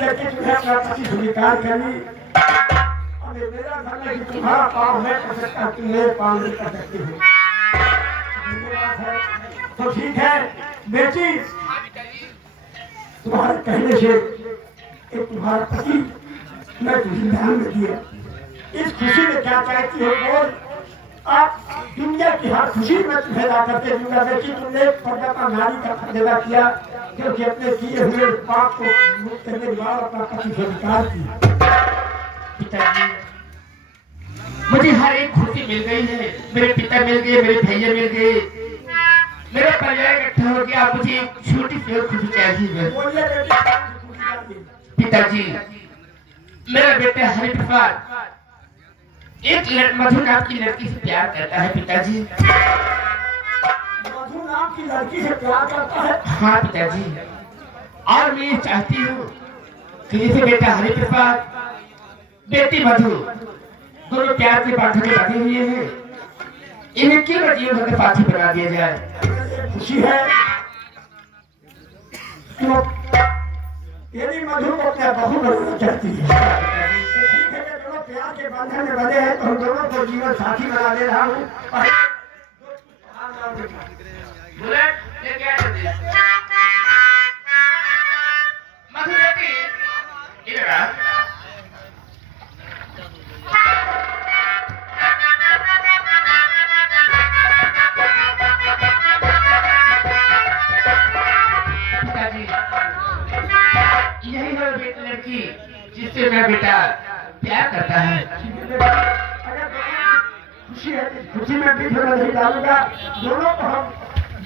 करके तुम्हें अपना पति स्वीकार करी और मेरा घर में तुम्हारा पाँव है कर सकता, तुम मेरे पाँव नहीं कर सकती हो। तो ठीक है बेटी, तुम्हारे कहने से एक तुम्हारा पति मैं तुझे ध्यान में दिया, इस खुशी में क्या चाहती हो बोल। आप दुनिया की हर खुशी में तुम्हें ला करके दूंगा बेटी। तुमने पर्दा का नारी का फर्देवा किया क्योंकि अपने किए हुए पाप को मुक्त करने के बाद अपना पति स्वीकार किया। पिताजी मुझे हर एक खुशी मिल गई है, मेरे पिता मिल गए, मेरे भैया मिल गए, मेरा परिवार इकट्ठा हो गया। मुझे एक छोटी सी खुशी चाहिए पिताजी। मेरा बेटा हरिप्रसाद एक मधु नाम की लड़की से प्यार करता है पिताजी। मधु नाम की लड़की से प्यार करता है? हाँ पिताजी, और मैं चाहती हूँ कि जैसे बेटा हरिप्रसाद बेटी मधु दोनों प्यार के बांधों में बंधे हुए हैं, इन्हें क्यों न जीवन भर साथी बना दिया जाए। खुशी है तो यदि मधु को अपना बहू बनाना चाहती है तो ठीक है, मैं दोनों प्यार के बंधन में बंधे हैं तो हम दोनों को जीवन साथी बना दे रहा हूँ। मधु बेटी इधर आ। यही है बेटी लड़की जिससे मेरा बेटा प्यार करता है। खुशी है, खुशी में भी थोड़ा नहीं डालूंगा, दोनों को हम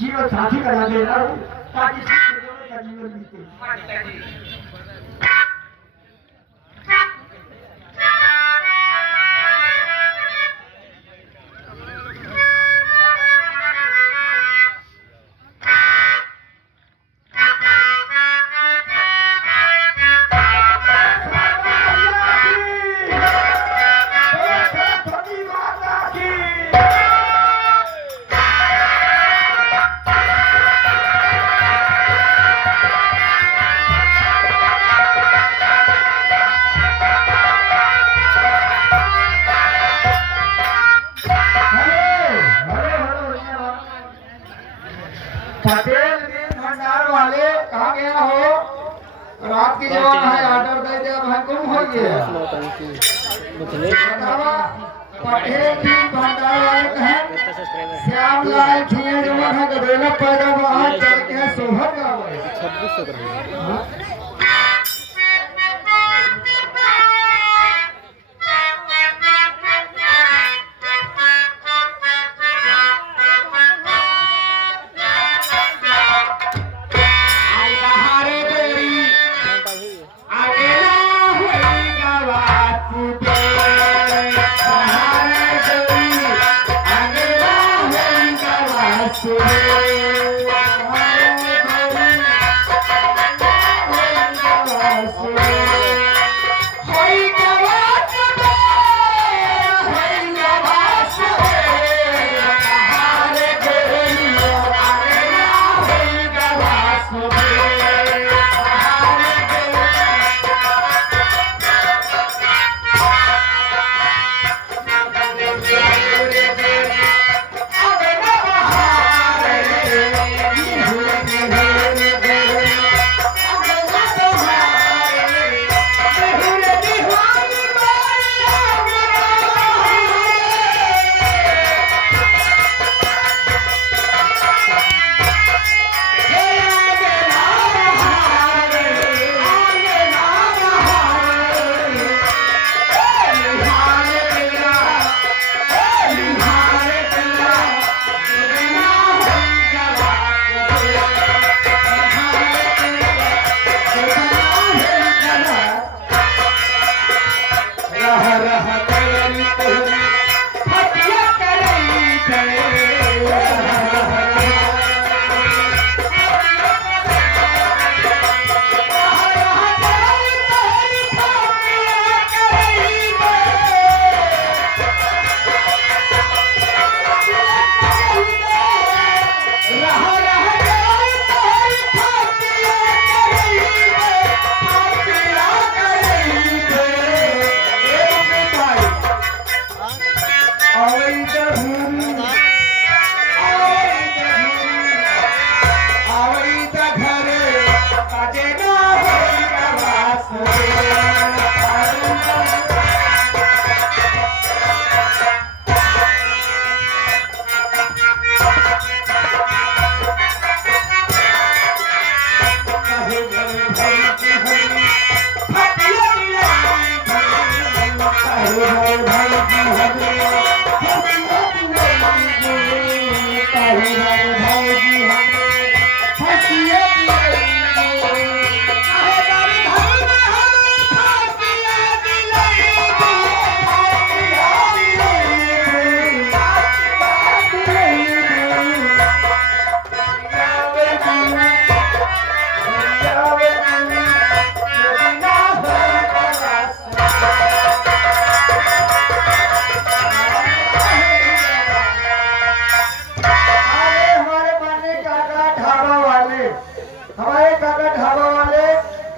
जीवन साथी बना दे रहा हूँ ताकि दोनों का जीवन बीते। पटेल मीट भंडार वाले कहाँ गया हो? रात की जवान है, ऑर्डर दे दिया, भाई गुम हो गया। पटेल मीट भंडार वाले कहे श्याम लाल ठिया जवान है, गदेला पैदा वहाँ चल के सोहर गावे 2600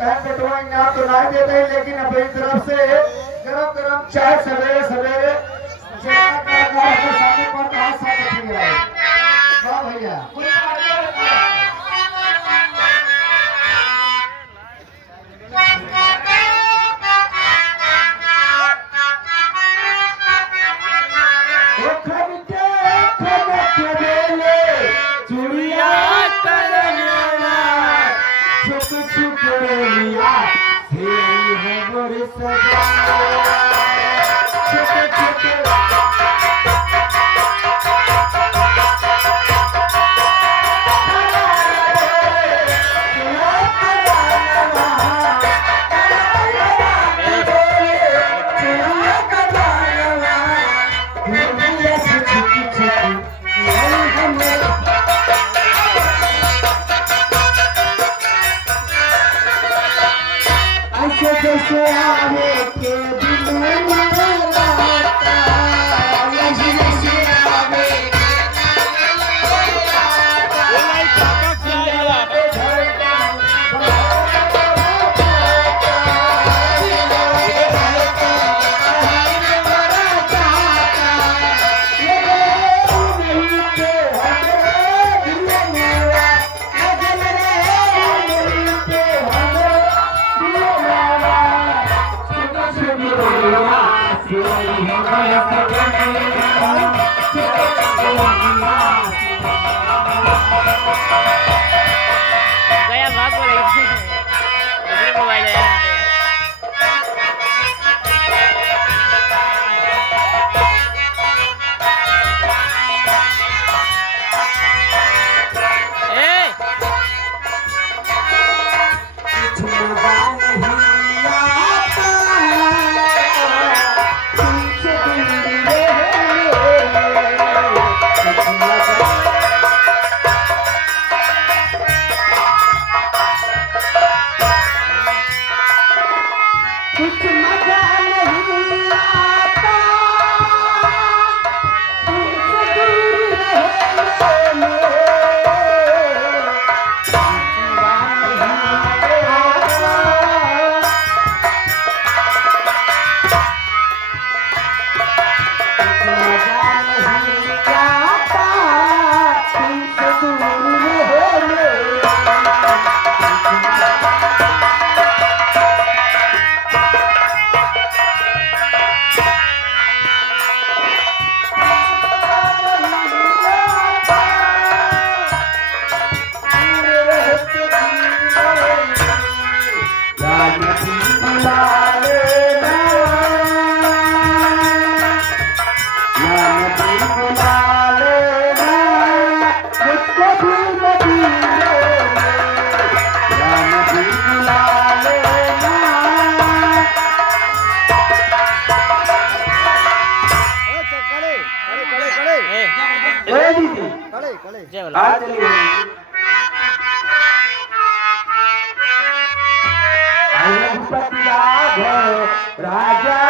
कहे बेटवा इनाम तो नहीं देते हैं, लेकिन अपनी तरफ से गरम गरम चाय सवेरे सवेरे कलाकार के सामने पर हाथ साथ रखिएगा। वाह भैया चुड़िया करना छुप छुप लिया से है मोर सजा छुप छुप कैसे आवे के दिल में लाता कैसे आवे गया भाग बोला इधर मोबाइल है कुछ मजा नहीं आता तुमसे दूर रहने में जय बोला राजा